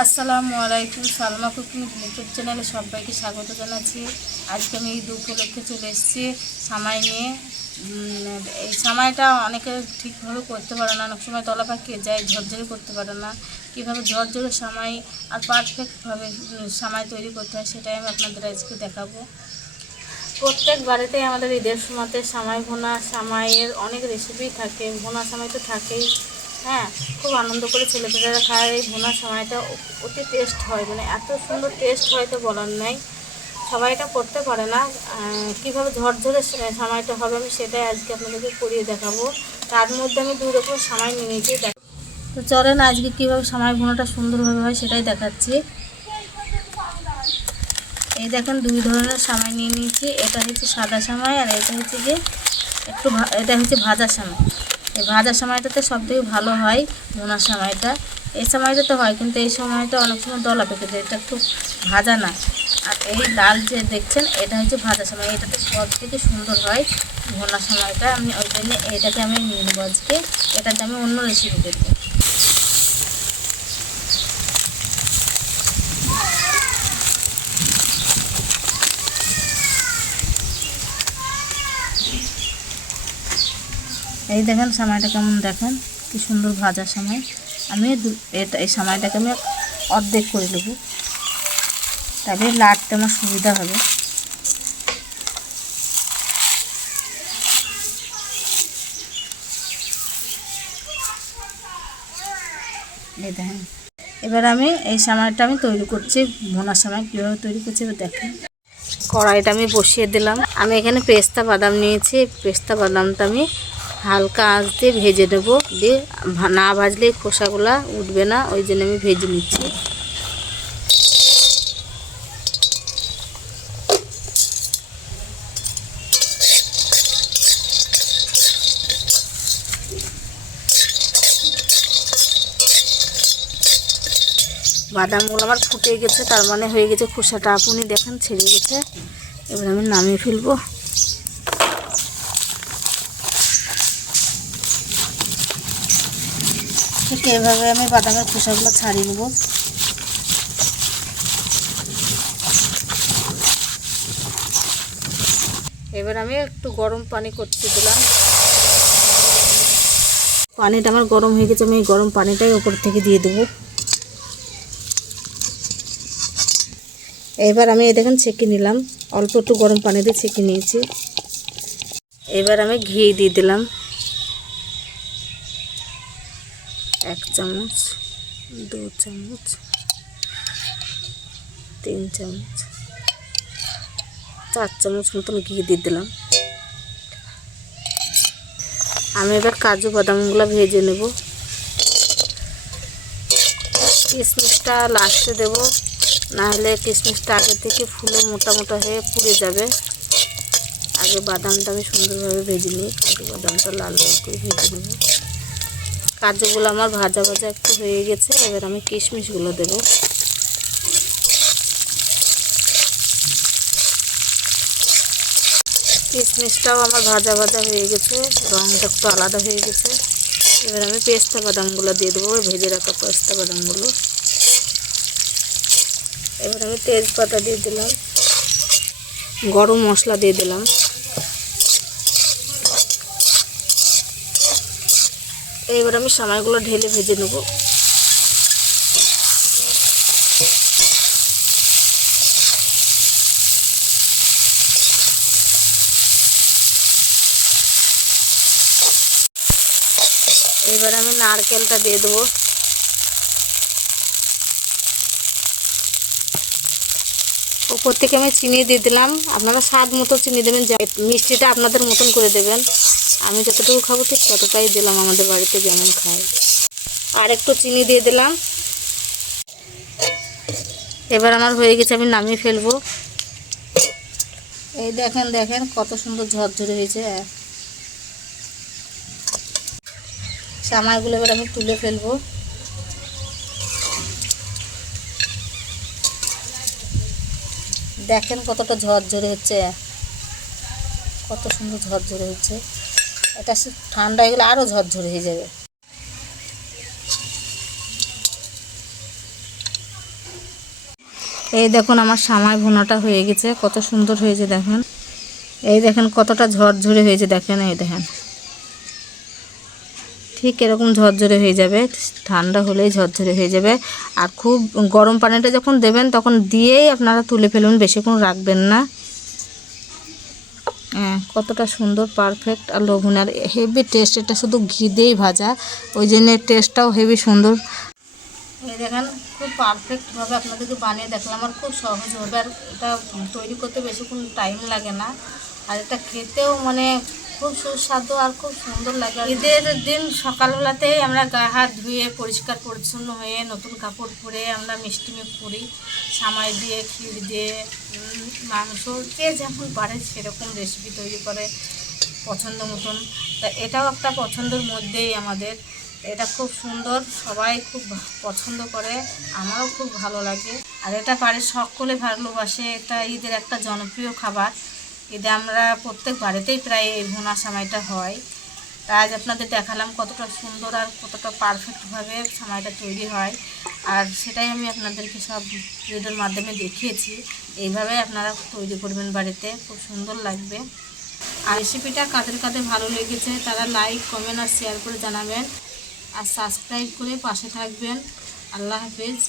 আসসালামু আলাইকুম। Salma cooking YouTube চ্যানেলে সবাইকে স্বাগত জানাচ্ছি। আজকে আমি ঈদ উপলক্ষে চলে এসেছি সামাই নিয়ে। এই সামাইটা অনেকে ঠিকভাবে করতে পারে না, অনেক সময় তলা পাকিয়ে যায়, ঝরঝরে করতে পারে না। কীভাবে ঝরঝরে সামাই আর পারফেক্টভাবে সামাই তৈরি করতে হয় সেটাই আমি আপনাদের আজকে দেখাবো। প্রত্যেক বাড়িতেই আমাদের ঈদের সময়তে সামাই ভুনা, সামাইয়ের অনেক রেসিপি থাকে। ভুনা সামাই তো থাকেই। হ্যাঁ, খুব আনন্দ করে ছেলেপেলেরা খায়। এই ভুনা সামাইটা অতি টেস্ট হয়, মানে এত সুন্দর টেস্ট হয় তো বলার নাই। সবাই এটা করতে পারে না। কীভাবে ঝরঝরে সামাইটা হবে আমি সেটাই আজকে আপনাদেরকে করিয়ে দেখাবো। তার মধ্যে আমি 2 রকম সামাই নিয়ে নিয়েছি। তো চলেন আজকে কীভাবে সামাই ভুনাটা সুন্দরভাবে হয় সেটাই দেখাচ্ছি। এই দেখেন 2 ধরনের সামাই নিয়ে নিয়েছি। এটা হচ্ছে সাদা সামাই আর এটা হচ্ছে গিয়ে এটা হচ্ছে ভাজা সামাই। এই ভাজা সামাইটাতে সবথেকে ভালো হয় ভুনা সামাইটা। এই সময়টাতে হয়, কিন্তু এই সময়টা অনেক সময় দলা পেকে যায়, এটা একটু ভাজা না। আর এই লাল যে দেখছেন এটা হচ্ছে ভাজা সামাই, এটাতে সবথেকে সুন্দর হয় ভুনা সামাইটা। আমি ওই জন্য এটাকে আমি নিয়ে নেবো আজকে। এটাতে আমি অন্য রেসিপি দেবো। এই দেখেন সামাইটা কেমন, দেখেন কি সুন্দর ভাজা সামাই। আমি এই সামাইটাকে আমি অর্ধেক করে নেব, তবে লাটতে আমার সুবিধা হবে। এই দেখেন, এবার আমি এই সামাইটা আমি তৈরি করছি। ভুনা সামাই কীভাবে তৈরি করছি এবার দেখেন। কড়াইটা আমি বসিয়ে দিলাম। আমি এখানে পেস্তা বাদাম নিয়েছি। পেস্তা বাদামটা আমি হালকা আঁচ দিয়ে ভেজে নেব। দিয়ে না ভাজলে খোসাগুলা উঠবে না, ওই জন্য আমি ভেজে নিচ্ছি। বাদামগুলো আমার ফুটে গেছে, তার মানে হয়ে গেছে খোসাটা। আপনি দেখেন ছেড়ে গেছে। এবার আমি নামিয়ে ফেলবো। ঠিক এইভাবে আমি বাদামের খোসাগুলো ছাড়িয়ে নেব। এবার আমি একটু গরম পানি করতে দিলাম। পানিটা আমার গরম হয়ে গেছে, আমি এই গরম পানিটাই ওপর থেকে দিয়ে দেবো। এবার আমি দেখেন ছেঁকে নিলাম, অল্প একটু গরম পানি দিয়ে ছেঁকে নিয়েছি। এবার আমি ঘি দিয়ে দিলাম 1 চামচ, 2 চামচ, 3 চামচ, 4 চামচ মতন ঘি দিয়ে দিলাম। আমি এবার কাজু বাদামগুলো ভেজে নেব। কিশমিশটা লাস্টে দেব, নাহলে কিশমিশটা আগে থেকে ফুলে মোটা মোটা হয়ে পুড়ে যাবে। আগে বাদামটা আমি সুন্দরভাবে ভেজে নিই। কাজু বাদামটা লাল লাল করে ভেজে নেব। কাজুগুলো আমার ভাজা ভাজা একটু হয়ে গেছে। এবার আমি কিশমিশগুলো দেব। কিশমিশটাও আমার ভাজা ভাজা হয়ে গেছে, রঙটা একটু আলাদা হয়ে গেছে। এবার আমি পেস্তা বাদামগুলো দিয়ে দেবো, ভেজে রাখা পেস্তা বাদামগুলো। এবার আমি তেজপাতা দিয়ে দিলাম, গরম মশলা দিয়ে দিলাম। এবার আমি সামাইগুলো ঢেলে ভেজে নেব। এবার আমি নারকেলটা দিয়ে দেবো। উপর থেকে আমি চিনি দিয়ে দিলাম। আপনারা স্বাদ মতো চিনি দেবেন, মিষ্টিটা আপনাদের মতন করে দেবেন। আমি যতটুকু খাবো ঠিক ততটাই দিলাম, আমাদের বাড়িতে যেমন খায়। আর একটু চিনি দিয়ে দিলাম। এবার আমার হয়ে গেছে, আমি নামিয়ে ফেলবো। এই দেখেন দেখেন কত সুন্দর ঝরঝরে হয়েছে সামাইগুলো। এবার আমি তুলে ফেলবো। দেখেন কতটা ঝরঝরে হচ্ছে, কত সুন্দর ঝরঝরে হচ্ছে। এটা ঠান্ডা হয়ে গেলে আরও ঝরঝরে হয়ে যাবে। এই দেখুন আমার সামাই ভুনাটা হয়ে গেছে, কত সুন্দর হয়েছে দেখেন। এই দেখেন কতটা ঝরঝরে হয়েছে দেখেন, এই দেখেন ঠিক এরকম ঝরঝরে হয়ে যাবে, ঠান্ডা হলেই ঝরঝরে হয়ে যাবে। আর খুব গরম পানিটা যখন দেবেন তখন দিয়েই আপনারা তুলে ফেলুন, বেশিক্ষণ রাখবেন না। হ্যাঁ, কতটা সুন্দর পারফেক্ট আর লোভনীয় আর হেভি টেস্ট। এটা শুধু ঘি দিয়েই ভাজা, ওই জন্য টেস্টটাও হেভি সুন্দর। এই দেখেন খুব পারফেক্টভাবে আপনাদেরকে বানিয়ে দেখলাম, আর খুব সহজ হবে, আর এটা তৈরি করতে বেশিক্ষণ টাইম লাগে না। আর এটা খেতেও মানে খুব সুস্বাদু আর খুব সুন্দর লাগে। ঈদের দিন সকালবেলাতেই আমরা গায়ে হাত ধুয়ে পরিষ্কার পরিচ্ছন্ন হয়ে নতুন কাপড় পরে আমরা মিষ্টিমুখ করি, সামাই দিয়ে, ক্ষীর দিয়ে, মাংস, যে যেমন পারে সেরকম রেসিপি তৈরি করে পছন্দ মতন। তা এটাও একটা পছন্দের মধ্যেই আমাদের। এটা খুব সুন্দর, সবাই খুব পছন্দ করে, আমারও খুব ভালো লাগে। আর এটা বাড়ির সকলে ভালোবাসে, এটা ঈদের একটা জনপ্রিয় খাবার। ঈদে আমরা প্রত্যেক বাড়িতেই প্রায় এই ভুনা সামাইটা হয়। তা আজ আপনাদের দেখালাম কতটা সুন্দর আর কতটা পারফেক্টভাবে সামাইটা তৈরি হয়, আর সেটাই আমি আপনাদেরকে সব ভিডিওর মাধ্যমে দেখিয়েছি। এইভাবে আপনারা তৈরি করবেন বাড়িতে, খুব সুন্দর লাগবে। আর রেসিপিটা কাদের কাদের ভালো লেগেছে তারা লাইক, কমেন্ট আর শেয়ার করে জানাবেন, আর সাবস্ক্রাইব করে পাশে থাকবেন। আল্লাহ হাফেজ।